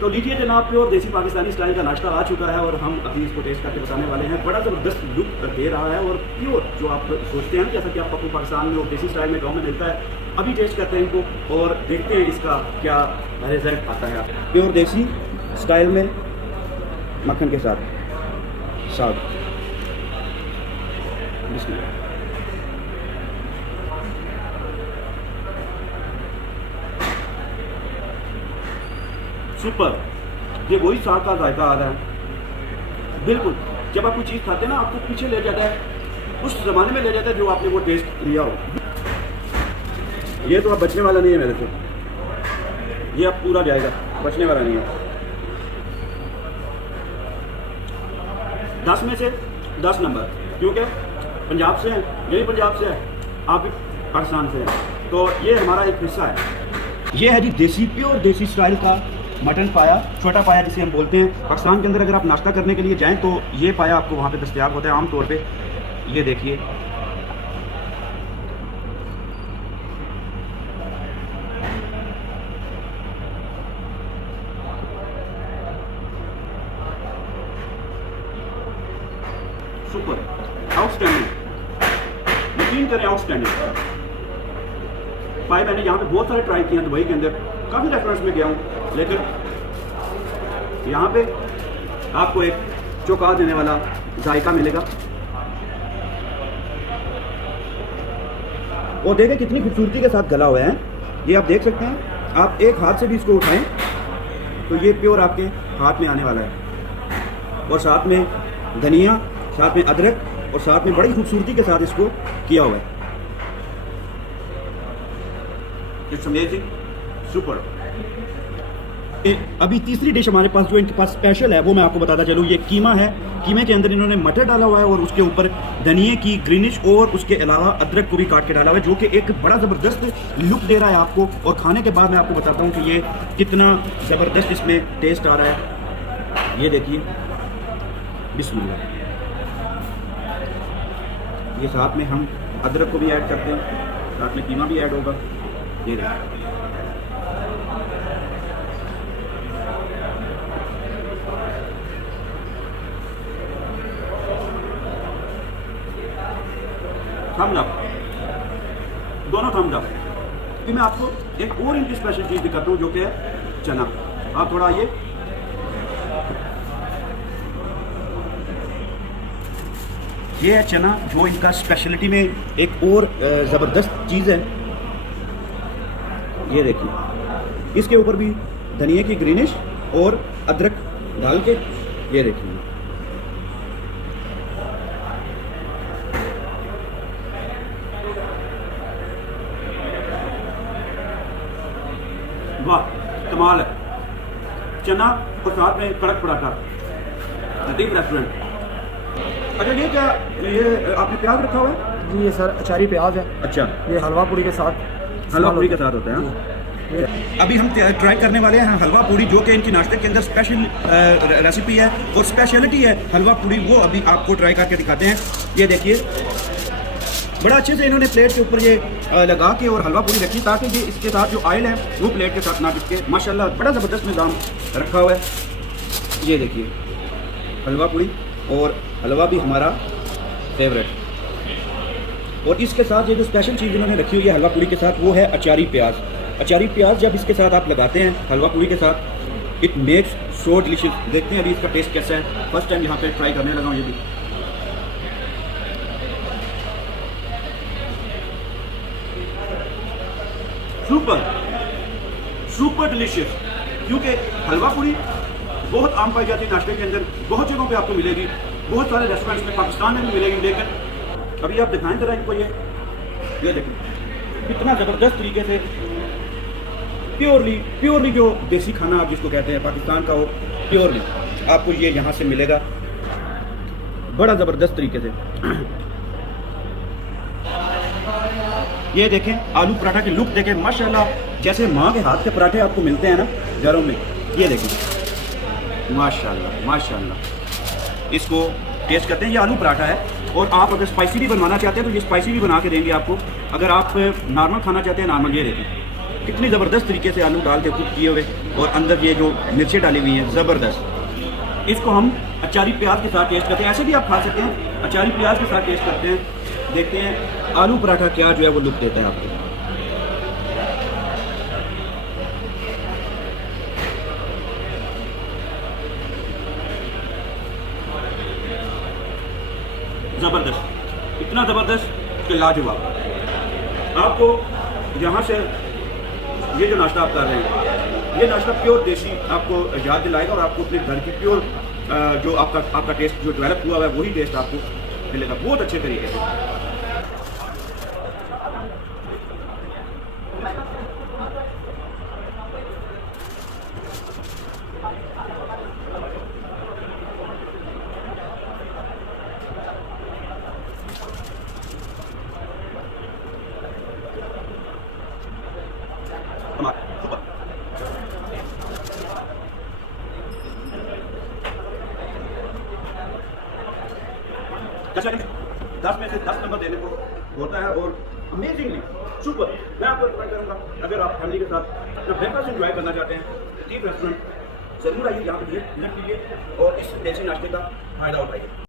तो लीजिए जनाब, प्योर देसी पाकिस्तानी स्टाइल का नाश्ता आ चुका है और हम अभी इसको टेस्ट करके बताने वाले हैं। बड़ा ज़बरदस्त लुक दे रहा है और प्योर जो आप सोचते हैं जैसा कि आप पप्पू पाकिस्तान में और देसी स्टाइल में गाँव में मिलता है। अभी टेस्ट करते हैं इनको और देखते हैं इसका क्या रिजल्ट आता है। प्योर देसी स्टाइल में मक्खन के साथ साग। बिस्मिल्लाह। सुपर, ये वही साग का जायका आ रहा है बिल्कुल। जब आप कोई चीज़ खाते हैं ना, आपको पीछे ले जाता है, उस ज़माने में ले जाता है जो आपने वो टेस्ट लिया हो। ये तो अब बचने वाला नहीं है मेरे से, ये अब पूरा जाएगा, बचने वाला नहीं है। 10 में से 10 नंबर, क्योंकि पंजाब से हैं, यही पंजाब से है, आप भी पाकिस्तान से हैं, तो ये हमारा एक हिस्सा है। ये है जी देसी, प्योर देसी स्टाइल का मटन पाया, छोटा पाया जिसे हम बोलते हैं। पाकिस्तान के अंदर अगर आप नाश्ता करने के लिए जाएं तो ये पाया आपको वहाँ पे दस्तयाब होता है आमतौर पे। ये देखिए, सुपर, आउटस्टैंडिंग, यकीन करें आउटस्टैंडिंग। पाए मैंने यहाँ पे बहुत सारे ट्राई किए हैं दुबई के अंदर, काफ़ी रेस्टोरेंट्स में गया हूँ, लेकिन यहाँ पे आपको एक चौंका देने वाला जायका मिलेगा। और देखें कितनी खूबसूरती के साथ गला हुआ है, ये आप देख सकते हैं। आप एक हाथ से भी इसको उठाएं तो ये प्योर आपके हाथ में आने वाला है। और साथ में धनिया, साथ में अदरक और साथ में बड़ी खूबसूरती के साथ इसको किया हुआ है। It's amazing, super. अभी तीसरी डिश हमारे पास जो इनके पास स्पेशल है वो मैं आपको बताता चलूँ। ये कीमा है। कीमे के अंदर इन्होंने मटर डाला हुआ है और उसके ऊपर धनिए की ग्रीनिश और उसके अलावा अदरक को भी काट के डाला हुआ है, जो कि एक बड़ा ज़बरदस्त लुक दे रहा है आपको। और खाने के बाद मैं आपको बताता हूँ कि ये कितना ज़बरदस्त इसमें टेस्ट आ रहा है। ये देखिए, बिस्मिल्लाह। ये साथ में हम अदरक को भी ऐड करते हैं, साथ में कीमा भी ऐड होगा। ये देखिए, थम्स अप, दोनों थम्स अप। कि मैं आपको एक और इनकी स्पेशल चीज़ दिखाता हूँ जो कि है चना। आप थोड़ा ये है चना, जो इनका स्पेशलिटी में एक और ज़बरदस्त चीज़ है। ये देखिए, इसके ऊपर भी धनिया की ग्रीनिश और अदरक डाल के, ये देखिए, वाह कमाल है। चना और साथ में कड़क पराठा, लतीफ़ रेस्टोरेंट। अच्छा, ये क्या, ये आपने प्याज रखा हुआ है? जी ये सर अचारी प्याज है। अच्छा, ये हलवा पूरी के साथ, हलवा पूरी के साथ होता है। अभी हम ट्राई करने वाले हैं हलवा पूरी, जो कि इनकी नाश्ते के अंदर स्पेशल रेसिपी है और स्पेशलिटी है हलवा पूरी। वो अभी आपको ट्राई करके दिखाते हैं। ये देखिए, बड़ा अच्छे से इन्होंने प्लेट के ऊपर ये लगा के और हलवा पूरी रखी, ताकि ये इसके साथ जो ऑयल है वो प्लेट के साथ ना चिपके। माशाल्लाह बड़ा ज़बरदस्त निज़ाम रखा हुआ है। ये देखिए हलवा पूरी, और हलवा भी हमारा फेवरेट। और इसके साथ ये जो स्पेशल चीज़ इन्होंने रखी हुई है हलवा पूरी के साथ, वो है अचारी प्याज। अचारी प्याज जब इसके साथ आप लगाते हैं हलवा पूरी के साथ, इट मेक्स सो डिलीशियस। देखते हैं अभी इसका टेस्ट कैसा है। फर्स्ट टाइम यहाँ पे ट्राई करने लगा हूँ ये भी। Super, super delicious. क्योंकि हलवा पूरी बहुत आम पाई जाती है नाश्ते के अंदर, बहुत जगहों पे आपको मिलेगी, बहुत सारे रेस्टोरेंट्स में पाकिस्तान में भी मिलेगी। लेकिन अभी आप दिखाएं जरा इनको, ये देखिए कितना ज़बरदस्त तरीके से प्योरली जो देसी खाना आप जिसको कहते हैं पाकिस्तान का, वो प्योरली आपको ये यहाँ से मिलेगा बड़ा ज़बरदस्त तरीके से। ये देखें आलू पराठा की लुक देखें, माशाल्लाह जैसे माँ के हाथ के पराठे आपको मिलते हैं ना घरों में। ये देखें माशाल्लाह माशाल्लाह। इसको टेस्ट करते हैं। ये आलू पराठा है और आप अगर स्पाइसी भी बनवाना चाहते हैं तो ये स्पाइसी भी बना के देंगे आपको। अगर आप नॉर्मल खाना चाहते हैं नॉर्मल, ये देखें कितनी ज़बरदस्त तरीके से आलू डाल के कुक किए हुए और अंदर ये जो मिर्ची डाली हुई हैं ज़बरदस्त। इसको हम अचारी प्याज के साथ टेस्ट करते हैं, ऐसे भी आप खा सकते हैं, अचारी प्याज के साथ टेस्ट करते हैं। देखते हैं आलू पराठा क्या जो है वो लुक देता है आपको। ज़बरदस्त, इतना ज़बरदस्त कि लाजवाब। आपको यहाँ से ये जो नाश्ता आप कर रहे हैं, ये नाश्ता प्योर देसी आपको याद दिलाएगा और आपको अपने घर की प्योर जो आपका टेस्ट जो डेवलप हुआ है वही टेस्ट आपको मिलेगा बहुत अच्छे तरीके से। अच्छा 10 में से 10 नंबर देने को होता है और अमेजिंगली सुपर। मैं आपको रिकमेंड करूँगा, अगर आप फैमिली के साथ अपना ब्रेकफास्ट एंजॉय करना चाहते हैं, लतीफ़ रेस्टोरेंट ज़रूर आइए, यहाँ पे विजिट कीजिए और इस देसी नाश्ते का फ़ायदा उठाइए।